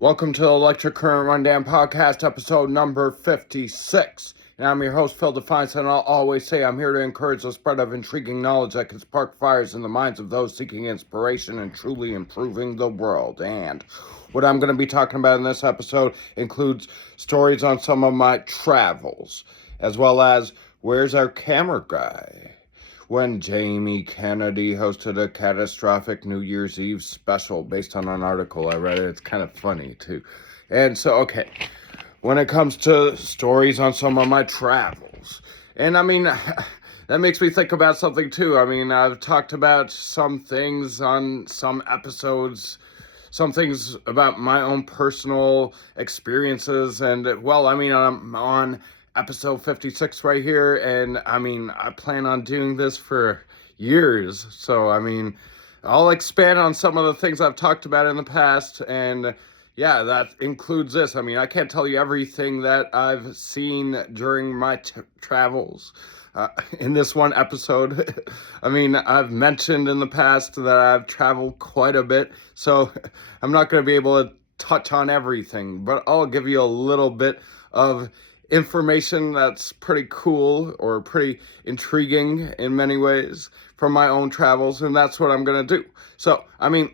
Welcome to the Electric Current Rundown Podcast, episode number 56. And I'm your host, Phil Defiance, and I'll always say I'm here to encourage the spread of intriguing knowledge that can spark fires in the minds of those seeking inspiration and truly improving the world. And what I'm going to be talking about in this episode includes stories on some of my travels, as well as Where's Our Camera Guy? When Jamie Kennedy hosted a catastrophic New Year's Eve special based on an article I read. It's kind of funny, too. And so, okay, when it comes to stories on some of my travels, and I mean, that makes me think about something, too. I mean, I've talked about some things on some episodes, some things about my own personal experiences, and, well, I mean, I'm on episode 56 right here, and I mean, I plan on doing this for years, so I mean, I'll expand on some of the things I've talked about in the past, and yeah, that includes this. I mean, I can't tell you everything that I've seen during my travels in this one episode. I mean, I've mentioned in the past that I've traveled quite a bit, so I'm not going to be able to touch on everything, but I'll give you a little bit of information that's pretty cool or pretty intriguing in many ways from my own travels, and that's what I'm going to do. So, I mean,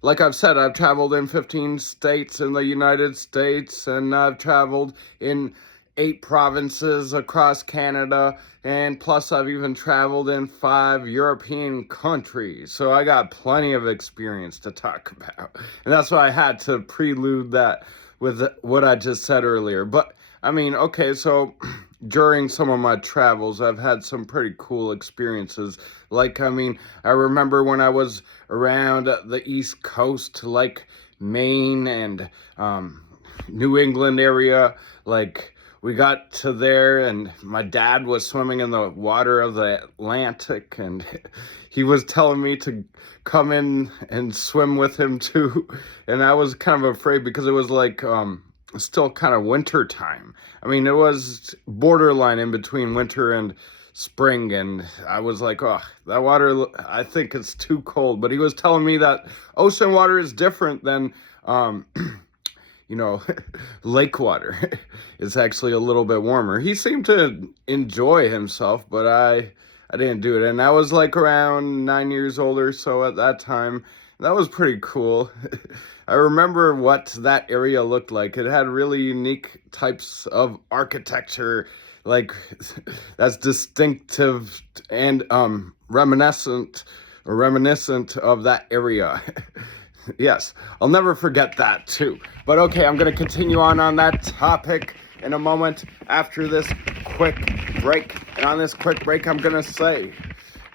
like I've said, I've traveled in 15 states in the United States, and I've traveled in 8 provinces across Canada, and plus I've even traveled in 5 European countries. So I got plenty of experience to talk about, and that's why I had to prelude that with what I just said earlier. But I mean, okay, so during some of my travels, I've had some pretty cool experiences. Like, I mean, I remember when I was around the East Coast, like Maine and New England area, like, we got to there, and my dad was swimming in the water of the Atlantic, and he was telling me to come in and swim with him, too. And I was kind of afraid because it was like, still kind of winter time. I mean, it was borderline in between winter and spring, and I was like, oh, that water, I think it's too cold. But he was telling me that ocean water is different than, lake water. It's actually a little bit warmer. He seemed to enjoy himself, but I didn't do it. And I was like around 9 years old or so at that time. That was pretty cool. I remember what that area looked like. It had really unique types of architecture, like that's distinctive and reminiscent of that area. Yes, I'll never forget that too. But okay, I'm going to continue on that topic in a moment after this quick break. And on this quick break, I'm going to say,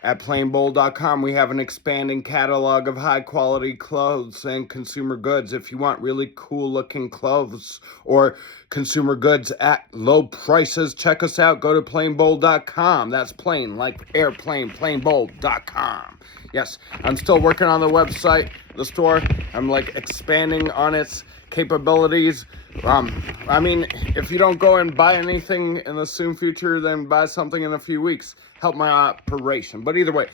at planebold.com, we have an expanding catalog of high-quality clothes and consumer goods. If you want really cool-looking clothes or consumer goods at low prices, check us out. Go to planebold.com. That's plain, like airplane, planebold.com. Yes, I'm still working on the website, the store. I'm, like, expanding on its capabilities. I mean, if you don't go and buy anything in the soon future, then buy something in a few weeks. Help my operation. But either way,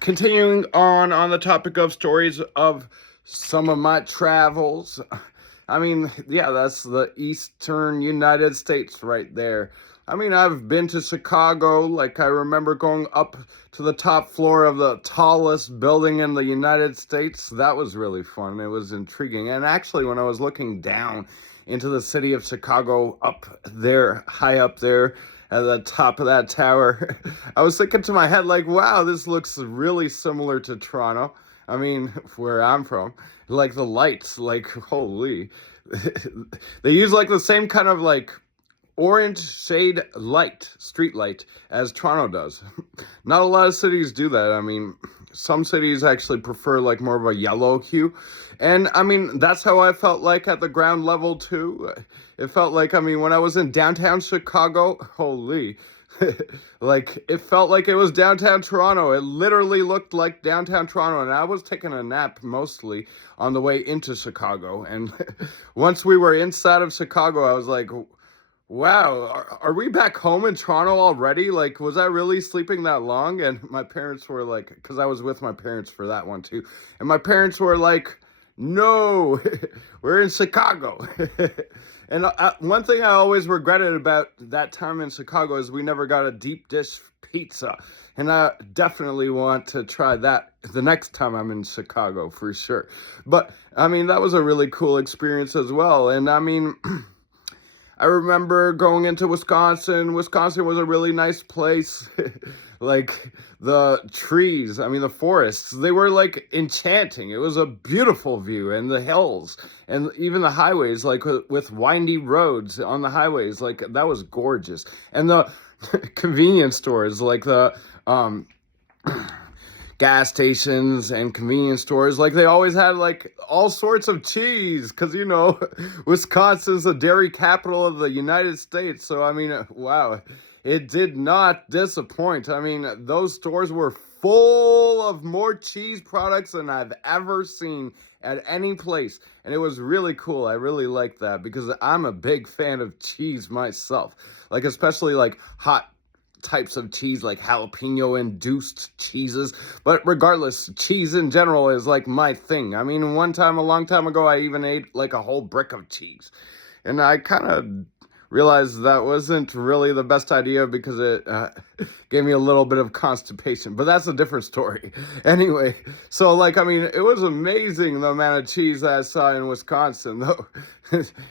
continuing on the topic of stories of some of my travels. I mean, yeah, that's the eastern United States right there. I mean, I've been to Chicago. Like, I remember going up to the top floor of the tallest building in the United States. That was really fun. It was intriguing. And actually, when I was looking down into the city of Chicago, up there, high up there at the top of that tower, I was thinking to my head, like, wow, this looks really similar to Toronto. I mean, where I'm from. Like, the lights, like, holy. They use, like, the same kind of, like, orange shade light, street light, as Toronto does. Not a lot of cities do that. I mean, some cities actually prefer like more of a yellow hue. And I mean, that's how I felt like at the ground level too. It felt like, I mean, when I was in downtown Chicago, holy, like it felt like it was downtown Toronto. It literally looked like downtown Toronto. And I was taking a nap mostly on the way into Chicago. And once we were inside of Chicago, I was like, wow, are we back home in Toronto already? Like, was I really sleeping that long? And my parents were like, because I was with my parents for that one too. And my parents were like, No, we're in Chicago. And one thing I always regretted about that time in Chicago is we never got a deep dish pizza. And I definitely want to try that the next time I'm in Chicago for sure. But, I mean, that was a really cool experience as well. And, I mean, I remember going into Wisconsin. Wisconsin was a really nice place. Like the trees, I mean the forests, they were like enchanting. It was a beautiful view, and the hills, and even the highways, like with windy roads on the highways, like that was gorgeous. And the convenience stores, like the gas stations and convenience stores, like they always had like all sorts of cheese, because you know Wisconsin's the dairy capital of the United States. So I mean, wow, it did not disappoint. I mean, those stores were full of more cheese products than I've ever seen at any place, and it was really cool. I really liked that because I'm a big fan of cheese myself, like especially like hot types of cheese, like jalapeno induced cheeses. But regardless, cheese in general is like my thing. I mean, one time a long time ago I even ate like a whole brick of cheese, and I kind of realized that wasn't really the best idea because it gave me a little bit of constipation, but that's a different story. Anyway, so like, I mean, it was amazing the amount of cheese that I saw in Wisconsin, though.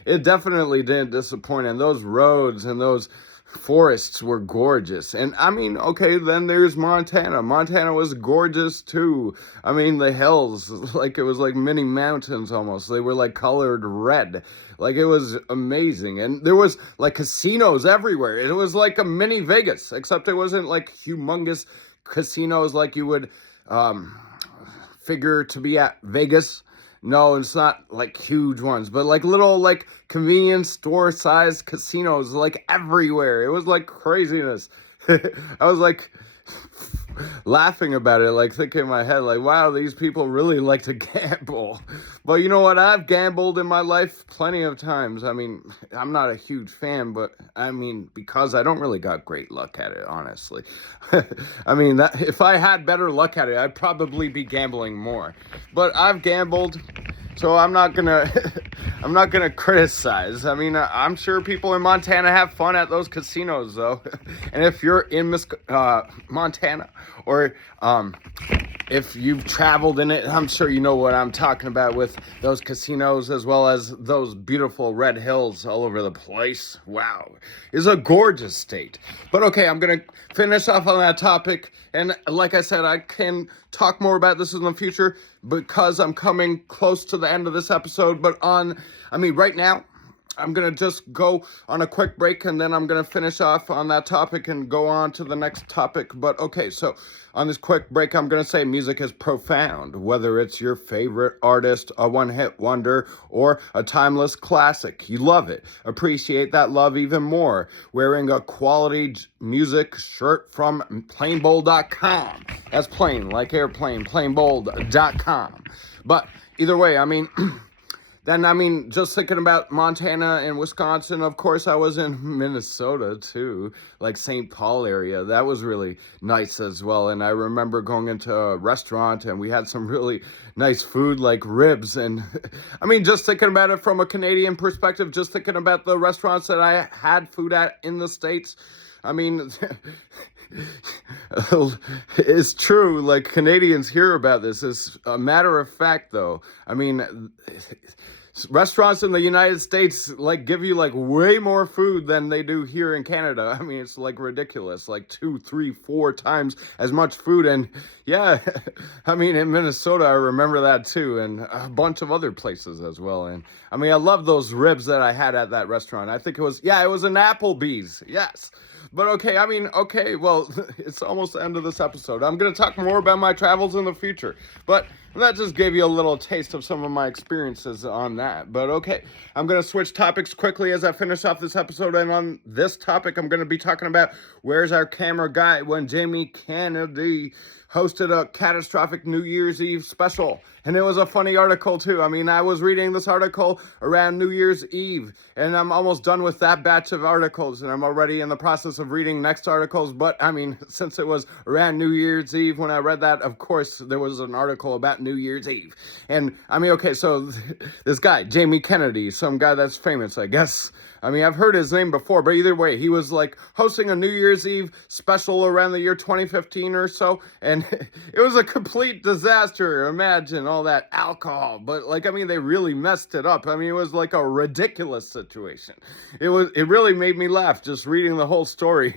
It definitely didn't disappoint, and those roads and those forests were gorgeous. And I mean, okay, then there's Montana. Montana was gorgeous too. I mean, the hills, like it was like mini mountains almost. They were like colored red. Like it was amazing. And there was like casinos everywhere. It was like a mini Vegas, except it wasn't like humongous casinos like you would figure to be at Vegas. No, it's not like huge ones, but like little like convenience store sized casinos like everywhere. It was like craziness. I was like laughing about it, like thinking in my head, like, wow, these people really like to gamble. But you know what? I've gambled in my life plenty of times. I mean, I'm not a huge fan, but I mean, because I don't really got great luck at it, honestly. I mean, that if I had better luck at it, I'd probably be gambling more. But I've gambled, so I'm not gonna I'm not gonna criticize. I mean, I'm sure people in Montana have fun at those casinos, though. And if you're in Montana, or if you've traveled in it, I'm sure you know what I'm talking about with those casinos, as well as those beautiful red hills all over the place. Wow, it's a gorgeous state. But okay, I'm gonna finish off on that topic, and like I said, I can talk more about this in the future because I'm coming close to the end of this episode. But right now, I'm going to just go on a quick break, and then I'm going to finish off on that topic and go on to the next topic. But okay, so on this quick break, I'm going to say music is profound, whether it's your favorite artist, a one-hit wonder, or a timeless classic. You love it. Appreciate that love even more wearing a quality music shirt from planebold.com. That's plain, like airplane, planebold.com. But either way, I mean... Then, I mean, just thinking about Montana and Wisconsin, of course, I was in Minnesota, too, like St. Paul area. That was really nice as well. And I remember going into a restaurant, and we had some really nice food, like ribs. And, I mean, just thinking about it from a Canadian perspective, just thinking about the restaurants that I had food at in the States, I mean... It's true, like Canadians hear about this. As a matter of fact, though, I mean, restaurants in the United States like give you like way more food than they do here in Canada. I mean, it's like ridiculous, like 2, 3, 4 times as much food. And yeah, I mean, in Minnesota, I remember that too, and a bunch of other places as well. And I mean, I love those ribs that I had at that restaurant. I think it was an Applebee's. Yes. But okay, I mean, okay, well, it's almost the end of this episode. I'm going to talk more about my travels in the future. But that just gave you a little taste of some of my experiences on that. that. But okay, I'm going to switch topics quickly as I finish off this episode. And on this topic, I'm going to be talking about Where's Our Camera Guy when Jamie Kennedy hosted a catastrophic New Year's Eve special. And it was a funny article, too. I mean, I was reading this article around New Year's Eve, and I'm almost done with that batch of articles, and I'm already in the process of reading next articles. But, I mean, since it was around New Year's Eve when I read that, of course, there was an article about New Year's Eve. And, I mean, okay, so this guy, Jamie Kennedy, some guy that's famous, I guess. I mean, I've heard his name before, but either way, he was like hosting a New Year's Eve special around the year 2015 or so, and it was a complete disaster. Imagine all that alcohol, but like, I mean, they really messed it up. I mean, it was like a ridiculous situation. It really made me laugh just reading the whole story.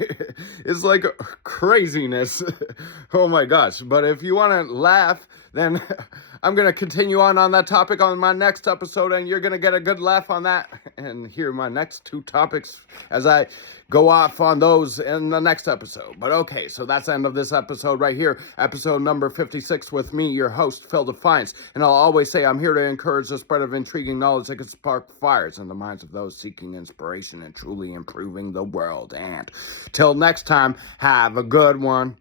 It's like craziness. Oh my gosh. But if you want to laugh, then I'm going to continue on that topic on my next episode, and you're going to get a good laugh on that and hear my next two topics as I go off on those in the next episode. But okay, so that's the end of this episode right here, episode number 56 with me, your host, Phil Defiance. And I'll always say I'm here to encourage the spread of intriguing knowledge that can spark fires in the minds of those seeking inspiration and truly improving the world. And till next time, have a good one.